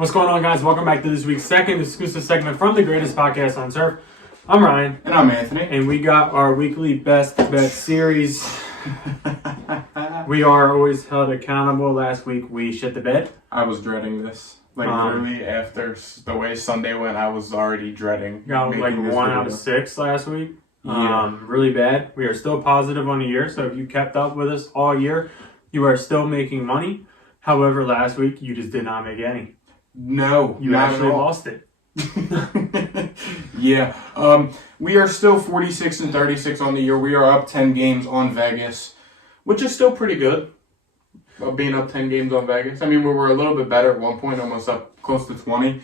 What's going on, guys? Welcome back to this week's second exclusive segment from the greatest podcast on turf. I'm Ryan. And I'm Anthony. And we got our weekly Best Bet series. We are always held accountable. Last week, we shit the bed. I was dreading this. Literally, after the way Sunday went, I was already dreading. Got like 1 out of 6 last week. Yeah. Really bad. We are still positive on the year, so if you kept up with us all year, you are still making money. However, last week, you just did not make any. No, you actually lost it. Yeah. We are still 46-36 on the year. We are up 10 games on Vegas, which is still pretty good. Being up 10 games on Vegas. I mean, we were a little bit better at one point, almost up close to 20.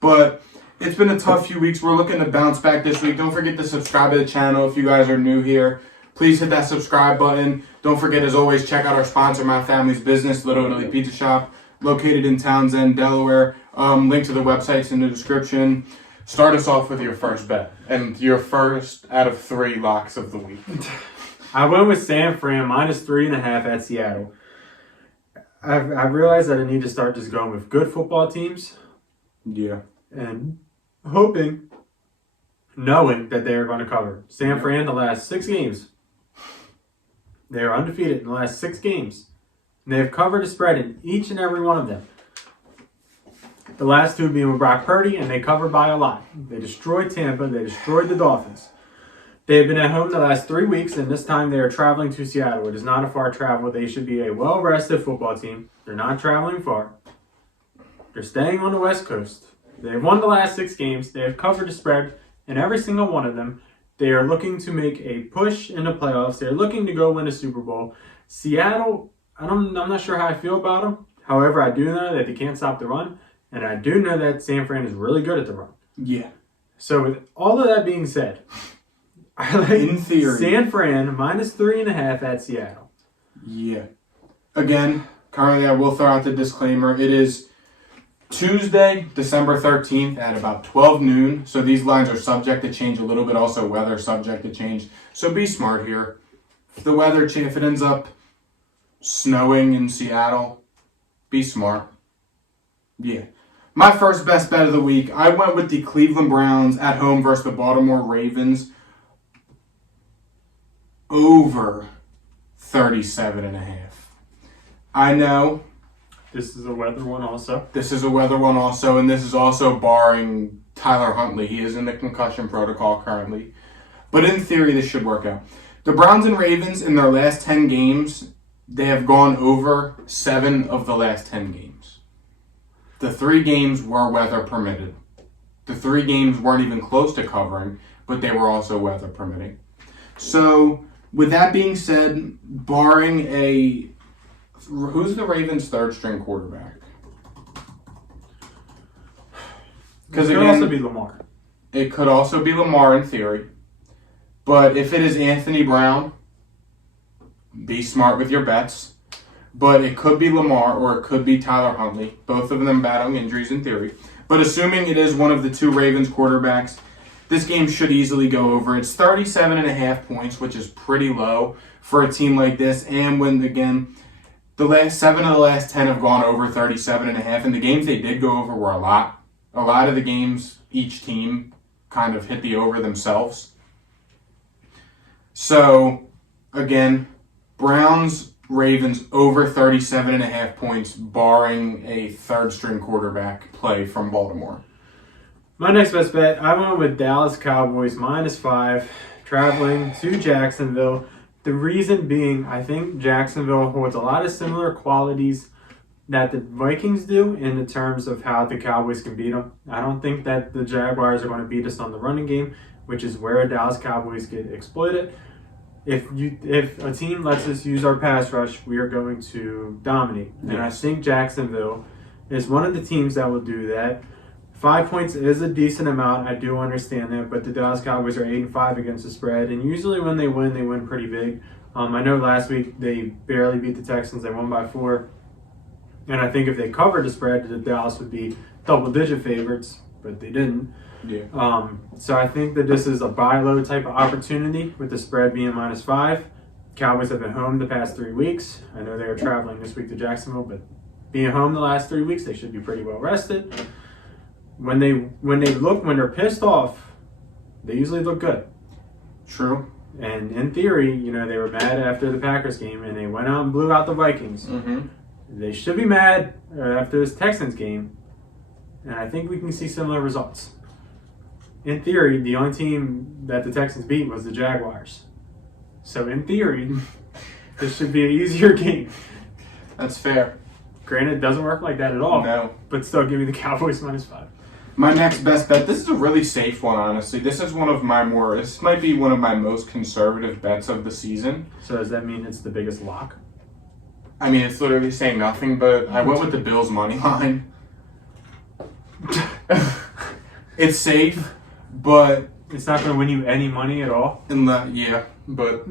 But it's been a tough few weeks. We're looking to bounce back this week. Don't forget to subscribe to the channel if you guys are new here. Please hit that subscribe button. Don't forget, as always, check out our sponsor, My Family's Business, Little Italy Pizza Shop, located in Townsend, Delaware. Link to the website's in the description. Start us off with your first bet and your first out of 3 locks of the week. I went with San Fran minus 3.5 at Seattle. I realized that I need to start just going with good football teams. Yeah. And knowing that they are going to cover. San Fran, the last 6 games, they are undefeated in the last 6 games. And they have covered a spread in each and every one of them. The last 2 being with Brock Purdy, and they covered by a lot. They destroyed Tampa. They destroyed the Dolphins. They have been at home the last 3 weeks, and this time they are traveling to Seattle. It is not a far travel. They should be a well-rested football team. They're not traveling far. They're staying on the West Coast. They have won the last 6 games. They have covered the spread in every single one of them. They are looking to make a push in the playoffs. They're looking to go win a Super Bowl. Seattle, I'm not sure how I feel about them. However, I do know that they can't stop the run, and I do know that San Fran is really good at the run. Yeah. So with all of that being said, I like in theory San Fran minus 3.5 at Seattle. Yeah. Again, currently I will throw out the disclaimer. It is Tuesday, December 13th at about 12 noon. So these lines are subject to change a little bit. Also, weather subject to change. So be smart here. If the weather, if it ends up snowing in Seattle, be smart. Yeah. My first best bet of the week, I went with the Cleveland Browns at home versus the Baltimore Ravens. Over 37.5. I know. This is a weather one also. This is a weather one also, and this is also barring Tyler Huntley. He is in the concussion protocol currently. But in theory, this should work out. The Browns and Ravens, in their last 10 games, they have gone over 7 of the last 10 games. The 3 games were weather permitted. The 3 games weren't even close to covering, but they were also weather permitting. So, with that being said, barring who's the Ravens' third-string quarterback? Because it could also be Lamar. It could also be Lamar in theory. But if it is Anthony Brown, be smart with your bets. But it could be Lamar or it could be Tyler Huntley. Both of them battling injuries in theory. But assuming it is one of the 2 Ravens quarterbacks, this game should easily go over. It's 37.5 points, which is pretty low for a team like this. And when, again, the last 7 of the last 10 have gone over 37.5, and the games they did go over were a lot. A lot of the games, each team kind of hit the over themselves. So, again, Browns, Ravens over 37.5 points, barring a third-string quarterback play from Baltimore. My next best bet, I went with Dallas Cowboys minus 5, traveling to Jacksonville. The reason being, I think Jacksonville holds a lot of similar qualities that the Vikings do in the terms of how the Cowboys can beat them. I don't think that the Jaguars are going to beat us on the running game, which is where Dallas Cowboys get exploited. If a team lets us use our pass rush, we are going to dominate. Yes. And I think Jacksonville is one of the teams that will do that. 5 points is a decent amount. I do understand that, but the Dallas Cowboys are 8-5 against the spread, and usually when they win pretty big. I know last week they barely beat the Texans. They won by 4. And I think if they covered the spread, the Dallas would be double-digit favorites, but they didn't. Yeah. So I think that this is a buy low type of opportunity with the spread being minus 5. Cowboys have been home the past 3 weeks. I know they are traveling this week to Jacksonville, but being home the last 3 weeks, they should be pretty well rested. When they're pissed off, they usually look good. True. And in theory, they were mad after the Packers game, and they went out and blew out the Vikings. Mm-hmm. They should be mad after this Texans game, and I think we can see similar results. In theory, the only team that the Texans beat was the Jaguars. So in theory, this should be an easier game. That's fair. Granted, it doesn't work like that at all. No. But still, give me the Cowboys -5. My next best bet, this is a really safe one, honestly. This might be one of my most conservative bets of the season. So does that mean it's the biggest lock? I mean, it's literally saying nothing, but I went with the Bills money line. It's safe, but It's not going to win you any money at all? but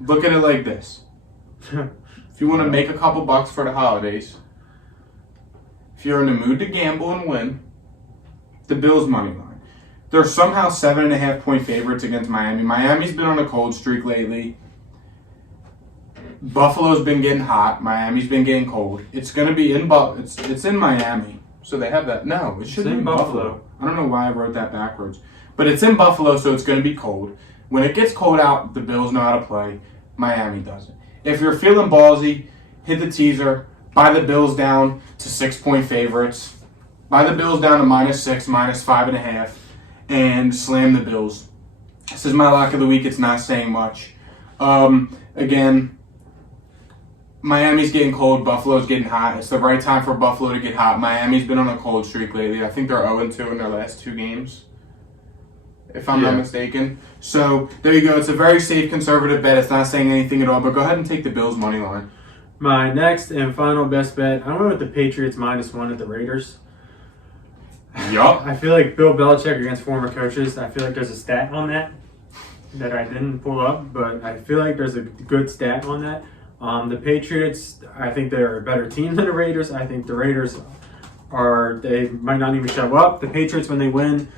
look at it like this. If you want to make a couple bucks for the holidays, if you're in the mood to gamble and win, the Bills money line. They're somehow 7.5 point favorites against Miami. Miami's been on a cold streak lately. Buffalo's been getting hot. Miami's been getting cold. It's gonna be it's in Miami, so they have that. No, it should be in Buffalo. I don't know why I wrote that backwards, but it's in Buffalo, so it's gonna be cold. When it gets cold out, the Bills know how to play. Miami doesn't. If you're feeling ballsy, hit the teaser. Buy the Bills down to 6 point favorites. Buy the Bills down to -6, -5.5, and slam the Bills. This is my lock of the week. It's not saying much. Again, Miami's getting cold. Buffalo's getting hot. It's the right time for Buffalo to get hot. Miami's been on a cold streak lately. I think they're 0-2 in their last 2 games, if I'm not mistaken. So there you go. It's a very safe, conservative bet. It's not saying anything at all, but go ahead and take the Bills money line. My next and final best bet, I went with the Patriots -1 at the Raiders. Yup. I feel like Bill Belichick against former coaches, I feel like there's a stat on that I didn't pull up, but I feel like there's a good stat on that. The Patriots, I think they're a better team than the Raiders. I think the Raiders they might not even show up. The Patriots, when they win,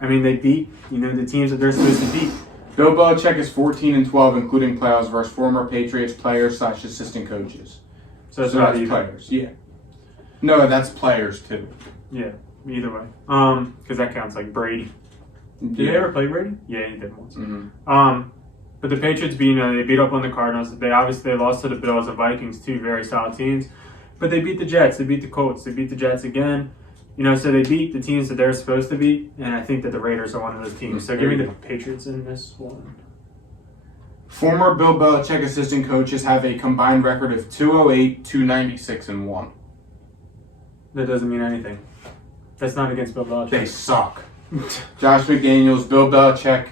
I mean, they beat, the teams that they're supposed to beat. Bill Belichick is 14-12, including playoffs versus former Patriots players/assistant coaches. So that's players, yeah. No, that's players too. Yeah, either way. Because that counts like Brady. Did they ever play Brady? Yeah, he did once. Mm-hmm. But the Patriots they beat up on the Cardinals. They lost to the Bills and Vikings, 2 very solid teams. But they beat the Jets. They beat the Colts. They beat the Jets again. So they beat the teams that they're supposed to beat. And I think that the Raiders are one of those teams. So give me the Patriots in this one. Former Bill Belichick assistant coaches have a combined record of 208, 296, and 1. That doesn't mean anything. That's not against Bill Belichick. They suck. Josh McDaniels, Bill Belichick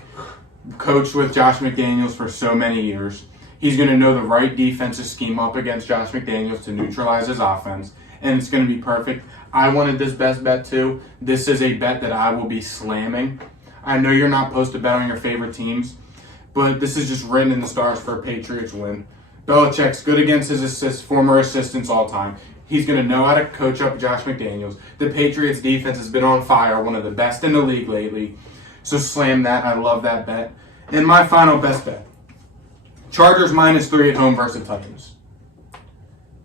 coached with Josh McDaniels for so many years. He's going to know the right defensive scheme up against Josh McDaniels to neutralize his offense, and it's going to be perfect. I wanted this best bet too. This is a bet that I will be slamming. I know you're not supposed to bet on your favorite teams, but this is just written in the stars for a Patriots win. Belichick's good against his former assistants all time. He's going to know how to coach up Josh McDaniels. The Patriots defense has been on fire, one of the best in the league lately. So slam that. I love that bet. And my final best bet. Chargers -3 at home versus the Titans.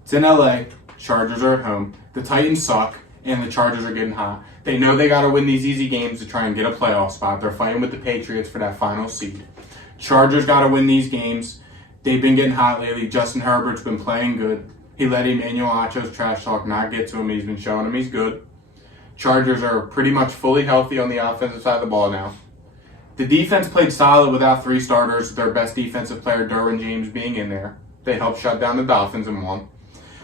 It's in LA. Chargers are at home. The Titans suck, and the Chargers are getting hot. They know they got to win these easy games to try and get a playoff spot. They're fighting with the Patriots for that final seed. Chargers got to win these games. They've been getting hot lately. Justin Herbert's been playing good. He let Emmanuel Acho's trash talk not get to him. He's been showing him he's good. Chargers are pretty much fully healthy on the offensive side of the ball now. The defense played solid without 3 starters, their best defensive player, Derwin James, being in there. They helped shut down the Dolphins and won.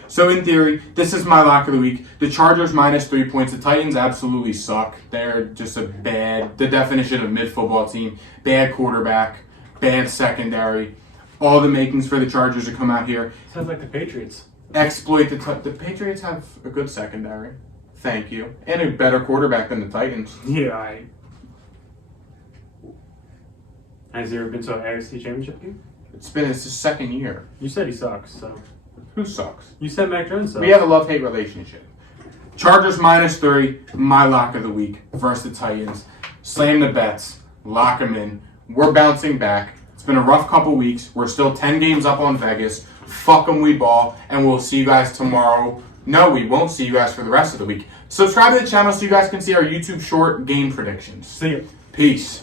So in theory, this is my lock of the week. The Chargers -3 points. The Titans absolutely suck. They're just the definition of mid-football team. Bad quarterback, bad secondary. All the makings for the Chargers to come out here. Sounds like the Patriots. Exploit the Patriots have a good secondary. Thank you. And a better quarterback than the Titans. Yeah, Has he ever been to an AFC Championship game? It's his second year. You said he sucks, so. Who sucks? You said Mac Jones sucks. We have a love-hate relationship. Chargers -3, my lock of the week versus the Titans. Slam the bets. Lock them in. We're bouncing back. It's been a rough couple weeks. We're still 10 games up on Vegas. Fuck 'em, we ball. And we'll see you guys tomorrow. No, we won't see you guys for the rest of the week. Subscribe to the channel so you guys can see our YouTube short game predictions. See ya. Peace.